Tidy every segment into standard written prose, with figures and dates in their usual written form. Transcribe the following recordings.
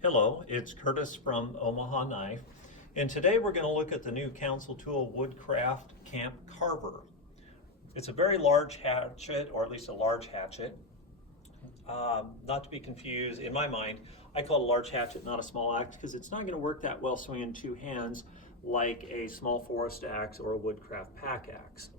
Hello, it's Curtis from Omaha Knife, and today we're going to look at the new council tool Woodcraft Camp Carver. It's a very large hatchet, or at least a large hatchet. Not to be confused, in my mind, I call it a large hatchet, not a small axe, because it's not going to work that well swinging two hands like a small forest axe or a Woodcraft pack axe.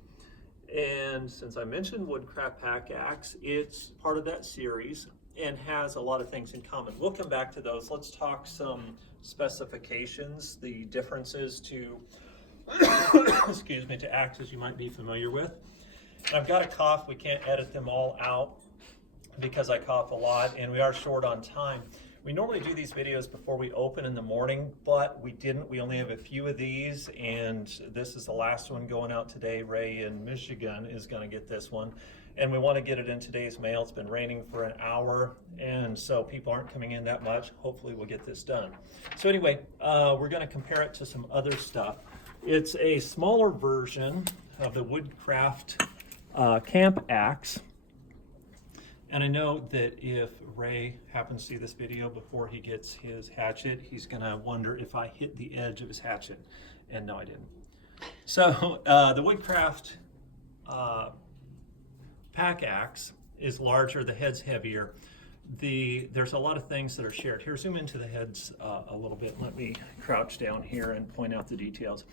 And since I mentioned Woodcraft pack axe, it's part of that series and has a lot of things in common. We'll come back to those. Let's talk some specifications, the differences to, excuse me, to axes you might be familiar with. And I've got a cough. We can't edit them all out because I cough a lot and we are short on time. We normally do these videos before we open in the morning, but we didn't. We only have a few of these, and this is the last one going out today. Ray in Michigan is going to get this one, and we want to get it in today's mail. It's been raining for an hour, and so people aren't coming in that much. Hopefully we'll get this done. So anyway, we're going to compare it to some other stuff. It's a smaller version of the Woodcraft camp axe. And I know that if Ray happens to see this video before he gets his hatchet, he's going to wonder if I hit the edge of his hatchet. And no, I didn't. So the Woodcraft pack axe is larger, the head's heavier. There's a lot of things that are shared. Here, zoom into the heads a little bit. Let me crouch down here and point out the details.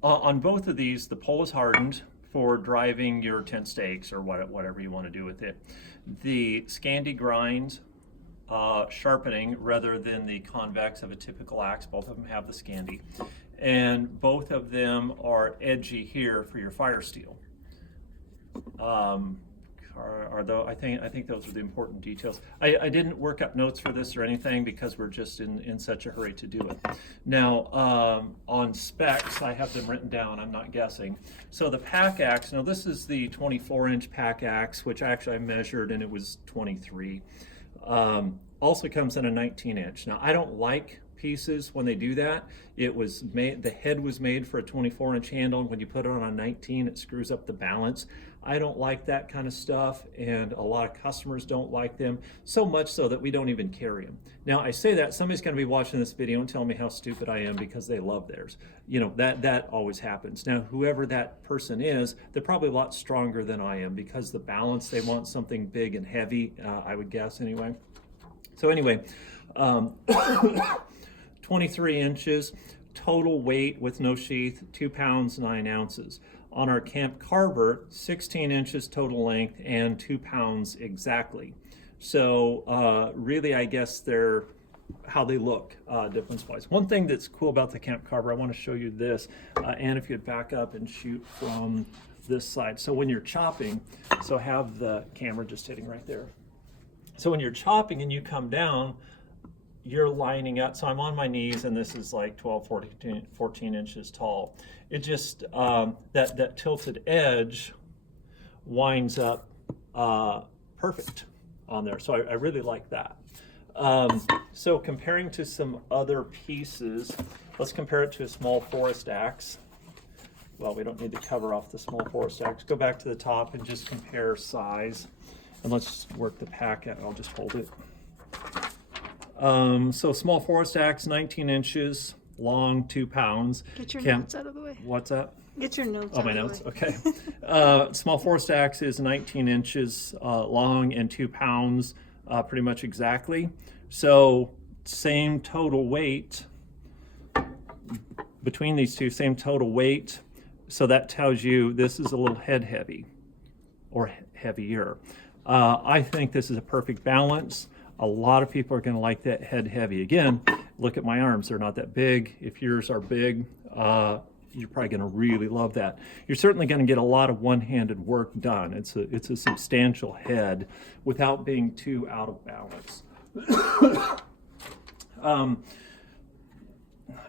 On both of these, the pole is hardened for driving your tent stakes or whatever you want to do with it. The Scandi grind sharpening rather than the convex of a typical axe. Both of them have the Scandi. And both of them are edgy here for your fire steel. I think those are the important details. I didn't work up notes for this or anything because we're just in such a hurry to do it. Now, on specs, I have them written down, I'm not guessing. So the pack axe, now this is the 24-inch pack axe, which actually I measured and it was 23. Also comes in a 19-inch. Now, I don't like pieces when they do that. It was made, the head was made for a 24-inch handle, and when you put it on a 19, it screws up the balance. I don't like that kind of stuff, and a lot of customers don't like them, so much so that we don't even carry them. Now, I say that, somebody's going to be watching this video and tell me how stupid I am because they love theirs. You know, that always happens. Now, whoever that person is, they're probably a lot stronger than I am because the balance, they want something big and heavy, I would guess anyway. So anyway, 23 inches, total weight with no sheath, 2 pounds, 9 ounces. On our Camp Carver, 16 inches total length and 2 pounds exactly. So really, I guess they're how they look difference-wise. One thing that's cool about the Camp Carver, I want to show you this, and if you'd back up and shoot from this side. So when you're chopping, so have the camera just hitting right there. So when you're chopping and you come down, you're lining up. So I'm on my knees and this is like 12, 14 inches tall. It just, that tilted edge winds up perfect on there. So I really like that. So comparing to some other pieces, let's compare it to a small forest axe. Well, we don't need to cover off the small forest axe. Go back to the top and just compare size. And let's work the packet. I'll just hold it. So small forest axe, 19 inches long, 2 pounds. Get your notes out of the way. What's that? Get your notes out my of the notes? way. Okay. Small forest axe is 19 inches long and 2 pounds, pretty much exactly. So same total weight between these two, same total weight. So that tells you this is a little head heavy or heavier. I think this is a perfect balance. A lot of people are going to like that head heavy. Again, look at my arms. They're not that big. If yours are big, you're probably going to really love that. You're certainly going to get a lot of one-handed work done. It's a substantial head without being too out of balance.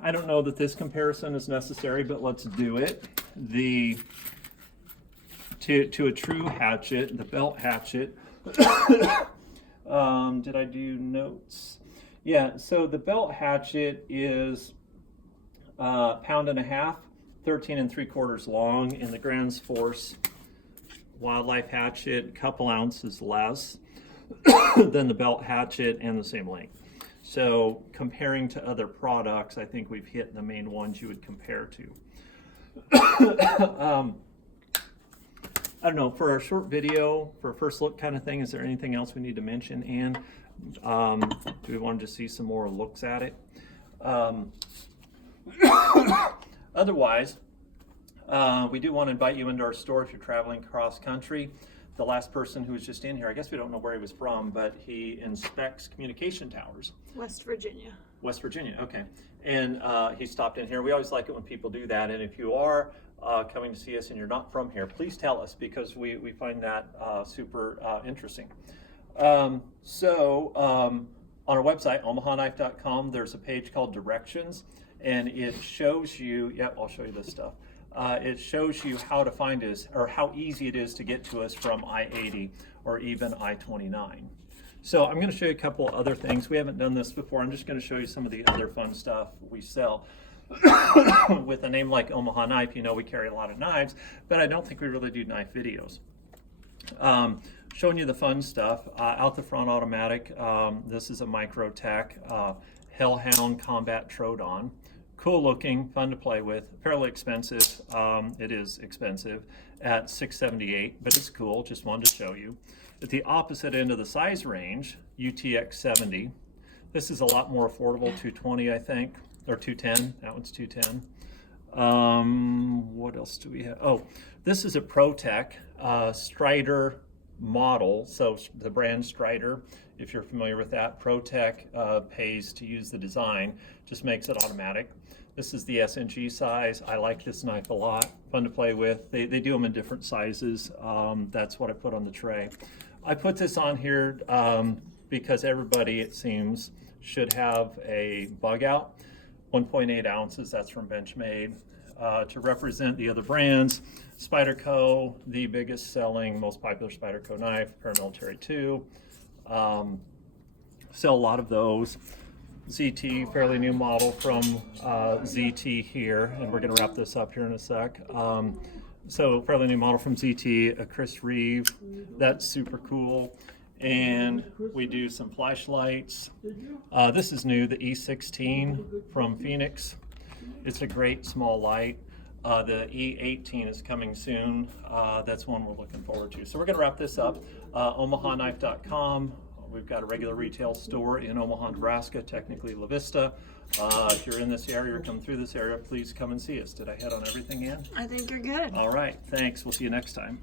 I don't know that this comparison is necessary, but let's do it. To a true hatchet, the belt hatchet. Did I do notes? Yeah, so the belt hatchet is 1.5 pounds, 13 3/4 long, and the Gransfors wildlife hatchet, a couple ounces less. than the belt hatchet and the same length. So comparing to other products, I think we've hit the main ones you would compare to. I don't know, for our short video, for a first look kind of thing, is there anything else we need to mention? And do we want to just see some more looks at it? Otherwise, we do want to invite you into our store if you're traveling cross country. The last person who was just in here, I guess we don't know where he was from, but he inspects communication towers. West Virginia. West Virginia, okay. And he stopped in here. We always like it when people do that. And if you are coming to see us and you're not from here, please tell us, because we find that super interesting. On our website, omahaknife.com, there's a page called Directions, and it shows you, I'll show you this stuff. It shows you how to find us, or how easy it is to get to us from I-80 or even I-29. So I'm going to show you a couple other things. We haven't done this before. I'm just going to show you some of the other fun stuff we sell. With a name like Omaha Knife, you know we carry a lot of knives, but I don't think we really do knife videos. Showing you the fun stuff. Out the front automatic, this is a Microtech Hellhound Combat Troodon. Cool looking, fun to play with, fairly expensive. It is expensive at $678, but it's cool, just wanted to show you. At the opposite end of the size range, UTX 70. This is a lot more affordable, $220 I think, or $210, that one's $210. What else do we have? Oh, this is a ProTech Strider model, so the brand Strider, if you're familiar with that. ProTech pays to use the design, just makes it automatic. This is the SNG size. I like this knife a lot, fun to play with. They do them in different sizes. That's what I put on the tray. I put this on here because everybody, it seems, should have a bug out. 1.8 ounces, that's from Benchmade. To represent the other brands, Spyderco, the biggest selling, most popular Spyderco knife, Paramilitary 2. Sell a lot of those. ZT, fairly new model from ZT here, and we're going to wrap this up here in a sec. So fairly new model from ZT, a Chris Reeve, that's super cool. And we do some flashlights. This is new, the E16 from Phoenix. It's a great small light. The E18 is coming soon. That's one we're looking forward to. So we're going to wrap this up. OmahaKnife.com. We've got a regular retail store in Omaha, Nebraska, technically La Vista. If you're in this area or come through this area, please come and see us. Did I hit on everything, Ann? I think you're good. All right, thanks. We'll see you next time.